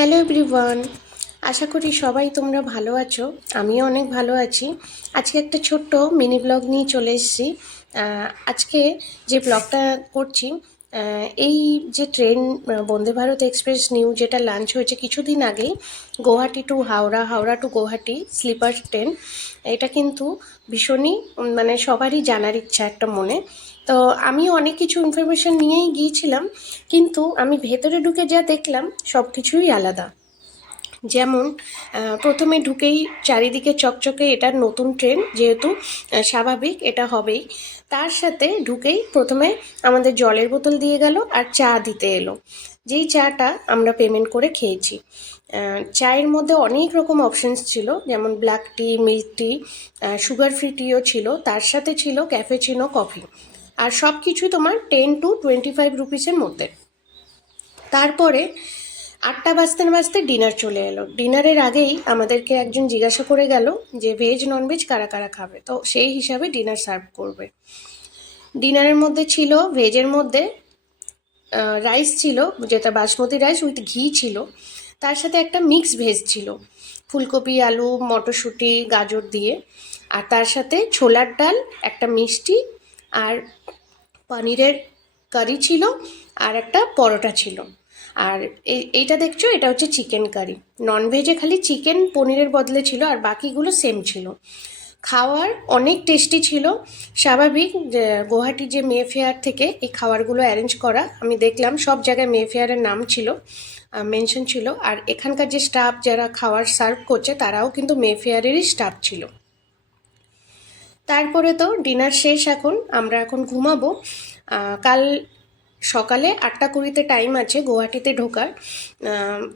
Hello everyone, আশা করি সবাই তোমরা ভালো আছো। আমিও অনেক ভালো আছি। আজকে একটা ছোট্ট মিনি ব্লগ নিয়ে চলে এসেছি। আজকে যে ব্লগটা করছি, এই যে train Vande Bharat express new যেটা লঞ্চ হয়েছে কিছুদিন আগেই, Guwahati to Howrah, Howrah to Guwahati sleeper train. এটা কিন্তু ভীষণই মানে সবারই জানার ইচ্ছা একটা মনে। তো আমি অনেক কিছু ইনফরমেশন নিয়েই গিয়েছিলাম, কিন্তু আমি ভেতরে ঢুকে যা দেখলাম সব কিছুই আলাদা। যেমন প্রথমে ঢুকেই চারিদিকে চকচকে, এটা নতুন ট্রেন যেহেতু স্বাভাবিক এটা হবেই। তার সাথে ঢুকেই প্রথমে আমাদের জলের বোতল দিয়ে গেল আর চা দিতে এলো, যেই চাটা আমরা পেমেন্ট করে খেয়েছি। চায়ের মধ্যে অনেক রকম অপশানস ছিল, যেমন ব্ল্যাক টি, মিল্ক টি, সুগার ফ্রি টিও ছিল, তার সাথে ছিল ক্যাফেচিনো কফি। আর সব কিছু তোমার 10 to 25 রুপিসের মধ্যে। তারপরে 8টা বাজতে না বাজতে ডিনার চলে এলো। ডিনারের আগেই আমাদেরকে একজন জিজ্ঞাসা করে গেল যে ভেজ ননভেজ কারা কারা খাবে, তো সেই হিসাবে ডিনার সার্ভ করবে। ডিনারের মধ্যে ছিল, ভেজের মধ্যে রাইস ছিল, যেটা বাসমতি রাইস উইথ ঘি ছিল। তার সাথে একটা মিক্স ভেজ ছিল, ফুলকপি, আলু, মটরশুঁটি, গাজর দিয়ে। আর তার সাথে ছোলার ডাল, একটা মিষ্টি, আর পনিরের কারি ছিল, আর একটা পরোটা ছিল। আর এইটা দেখছো, এটা হচ্ছে চিকেন কারি। ননভেজে খালি চিকেন পনিরের বদলে ছিল, আর বাকিগুলো সেম ছিল। খাওয়ার অনেক টেস্টি ছিল। স্বাভাবিক যে গুয়াহাটি যে মে ফেয়ার থেকে এই খাবারগুলো অ্যারেঞ্জ করা, আমি দেখলাম সব জায়গায় মে ফেয়ারের নাম ছিল, মেনশন ছিল। আর এখানকার যে স্টাফ যারা খাবার সার্ভ করছে তারাও কিন্তু মে ফেয়ারেরই স্টাফ ছিল। তারপরে তো ডিনার শেষ, আমরা এখন ঘুমাবো। কাল সকালে 8টা 20-তে টাইম আছে গুয়াহাটিতে ঢোকার।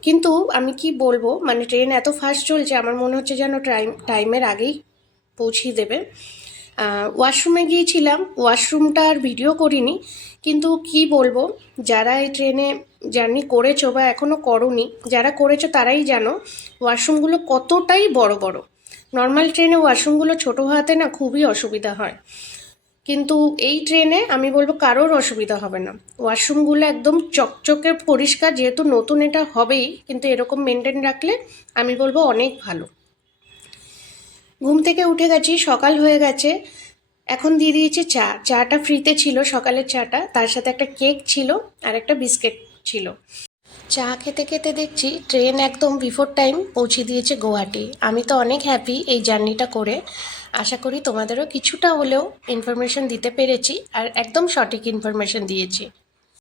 কিন্তু আমি কি বলবো, মানে ট্রেন এত ফাস্ট চলছে, আমার মনে হচ্ছে যেন টাইমের আগেই পৌঁছিয়ে দেবে। ওয়াশরুমে গিয়েছিলাম, ওয়াশরুমটা আর ভিডিও করিনি, কিন্তু কি বলবো, যারা এই ট্রেনে জার্নি করেছো বা এখনও করোনি, যারা করেছো তারাই জানো ওয়াশরুমগুলো কতটাই বড় বড়। নর্মাল ট্রেনে ওয়াশরুমগুলো ছোটো হওয়াতে না খুবই অসুবিধা হয়, কিন্তু এই ট্রেনে আমি বলবো কারোর অসুবিধা হবে না। ওয়াশরুমগুলো একদম চকচকে পরিষ্কার, যেহেতু নতুন এটা হবেই, কিন্তু এরকম মেনটেন রাখলে আমি বলবো অনেক ভালো। ঘুম থেকে উঠে গেছি, সকাল হয়ে গেছে, এখন দিয়ে দিয়েছে চা। চাটা ফ্রিতে ছিল, সকালের চাটা, তার সাথে একটা কেক ছিল আর একটা বিস্কিট ছিল। চা খেতে খেতে দেখছি ট্রেন একদম বিফোর টাইম পৌঁছে দিয়েছে গুয়াহাটি। আমি তো অনেক হ্যাপি এই জার্নিটা করে। আশা করি তোমাদেরও কিছুটা হলেও ইনফরমেশন দিতে পেরেছি, আর একদম সঠিক ইনফরমেশন দিয়েছি।